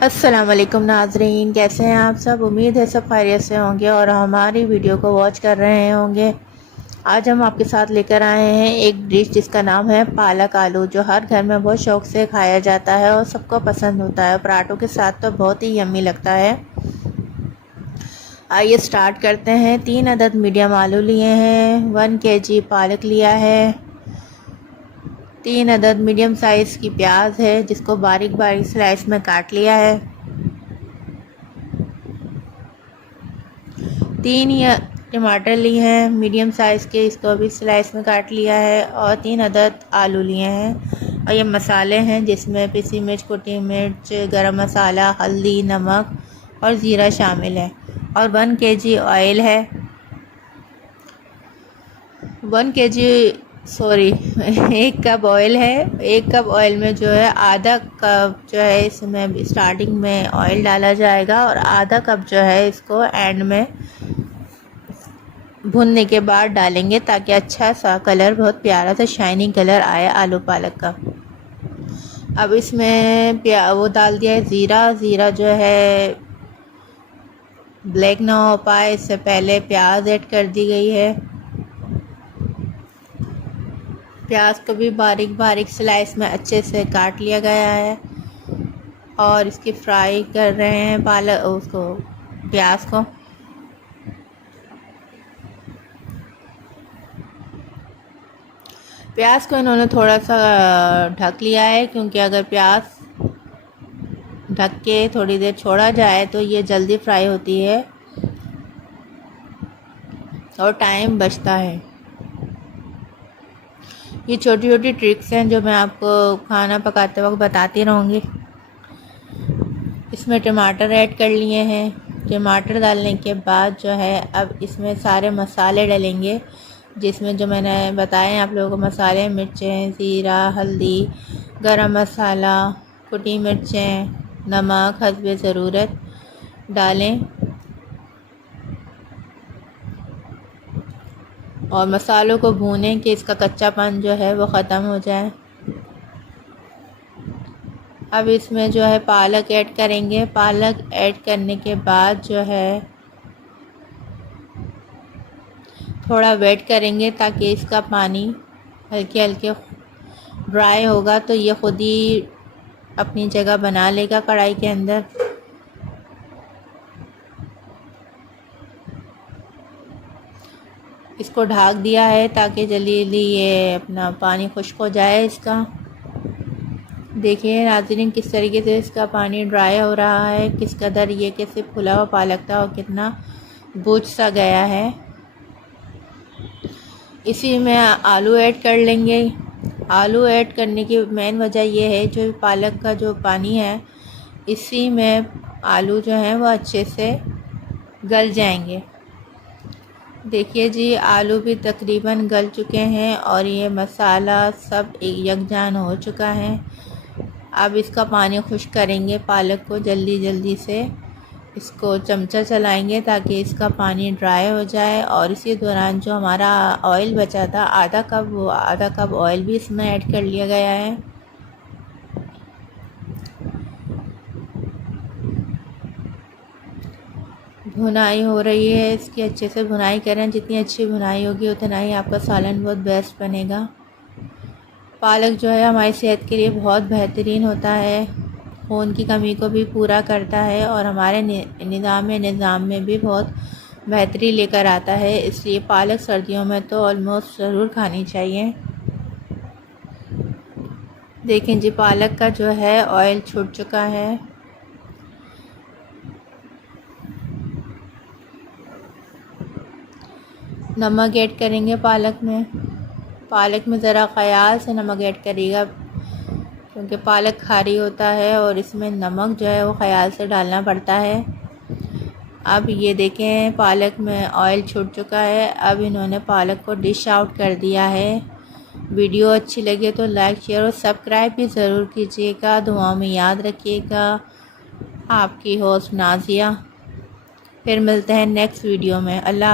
अस्सलाम वालेकुम नाजरीन, कैसे हैं आप सब। उम्मीद है सब खैरियत से होंगे और हमारी वीडियो को वॉच कर रहे होंगे। आज हम आपके साथ लेकर आए हैं एक डिश जिसका नाम है पालक आलू, जो हर घर में बहुत शौक से खाया जाता है और सबको पसंद होता है। पराठों के साथ तो बहुत ही यम्मी लगता है। आइए स्टार्ट करते हैं। 3 अदद मीडियम आलू लिए हैं, 1 kg पालक लिया है, 3 अदद मीडियम साइज़ की प्याज है जिसको बारीक बारीक स्लाइस में काट लिया है, 3 या टमाटर लिए हैं मीडियम साइज़ के, इसको भी स्लाइस में काट लिया है, और 3 अदद आलू लिए हैं। और ये मसाले हैं जिसमें पिसी मिर्च, कुटी मिर्च, गरम मसाला, हल्दी, नमक और ज़ीरा शामिल है। और 1 kg ऑयल है, 1 kg सॉरी 1 कप ऑयल है। 1 कप ऑयल में जो है आधा कप जो है इसमें स्टार्टिंग में ऑयल डाला जाएगा और आधा कप जो है इसको एंड में भुनने के बाद डालेंगे, ताकि अच्छा सा कलर, बहुत प्यारा सा शाइनिंग कलर आए आलू पालक का। अब इसमें वो डाल दिया है ज़ीरा जो है ब्लैक ना हो पाए इससे पहले प्याज ऐड कर दी गई है। प्याज को भी बारीक बारीक स्लाइस में अच्छे से काट लिया गया है और इसकी फ्राई कर रहे हैं पालक उसको प्याज को। प्याज को इन्होंने थोड़ा सा ढक लिया है, क्योंकि अगर प्याज ढक के थोड़ी देर छोड़ा जाए तो ये जल्दी फ्राई होती है और टाइम बचता है। ये छोटी छोटी ट्रिक्स हैं जो मैं आपको खाना पकाते वक्त बताती रहूँगी। इसमें टमाटर ऐड कर लिए हैं। टमाटर डालने के बाद जो है अब इसमें सारे मसाले डालेंगे, जिसमें जो मैंने बताए आप लोगों को मसाले, मिर्चें, ज़ीरा, हल्दी, गरम मसाला, कुटी मिर्चें, नमक हस्बे ज़रूरत डालें और मसालों को भूनें कि इसका कच्चापन जो है वो ख़त्म हो जाए। अब इसमें जो है पालक ऐड करेंगे। पालक ऐड करने के बाद जो है थोड़ा वेट करेंगे, ताकि इसका पानी हल्के हल्के ड्राई होगा तो ये खुद ही अपनी जगह बना लेगा कढ़ाई के अंदर। इसको ढक दिया है ताकि जल्दी जल्दी ये अपना पानी खुश्क हो जाए इसका। देखिए नाज़रीन किस तरीके से इसका पानी ड्राई हो रहा है, किस कदर ये कैसे फुला हुआ पालक था और कितना बुझ सा गया है। इसी में आलू ऐड कर लेंगे। आलू ऐड करने की मेन वजह यह है, जो पालक का जो पानी है इसी में आलू जो है वो अच्छे से गल जाएंगे। देखिए जी आलू भी तकरीबन गल चुके हैं और ये मसाला सब यकजान हो चुका है। अब इसका पानी खुश्क करेंगे, पालक को जल्दी जल्दी से इसको चमचा चलाएंगे ताकि इसका पानी ड्राई हो जाए। और इसी दौरान जो हमारा ऑयल बचा था आधा कप, वो आधा कप ऑयल भी इसमें ऐड कर लिया गया है। भुनाई हो रही है इसकी, अच्छे से भुनाई करें। जितनी अच्छी भुनाई होगी उतना ही आपका सालन बहुत बेस्ट बनेगा। पालक जो है हमारी सेहत के लिए बहुत बेहतरीन होता है, खून की कमी को भी पूरा करता है और हमारे निज़ाम में भी बहुत बेहतरी लेकर आता है। इसलिए पालक सर्दियों में तो ऑलमोस्ट ज़रूर खानी चाहिए। देखें जी पालक का जो है ऑयल छूट चुका है। नमक ऐड करेंगे पालक में ज़रा ख़याल से नमक ऐड करिएगा, क्योंकि पालक खारी होता है और इसमें नमक जो है वो ख़याल से डालना पड़ता है। अब ये देखें पालक में ऑयल छूट चुका है। अब इन्होंने पालक को डिश आउट कर दिया है। वीडियो अच्छी लगे तो लाइक, शेयर और सब्सक्राइब भी ज़रूर कीजिएगा। दुआओं में याद रखिएगा। आपकी होस्ट नाज़िया। फिर मिलते हैं नेक्स्ट वीडियो में। अल्लाह।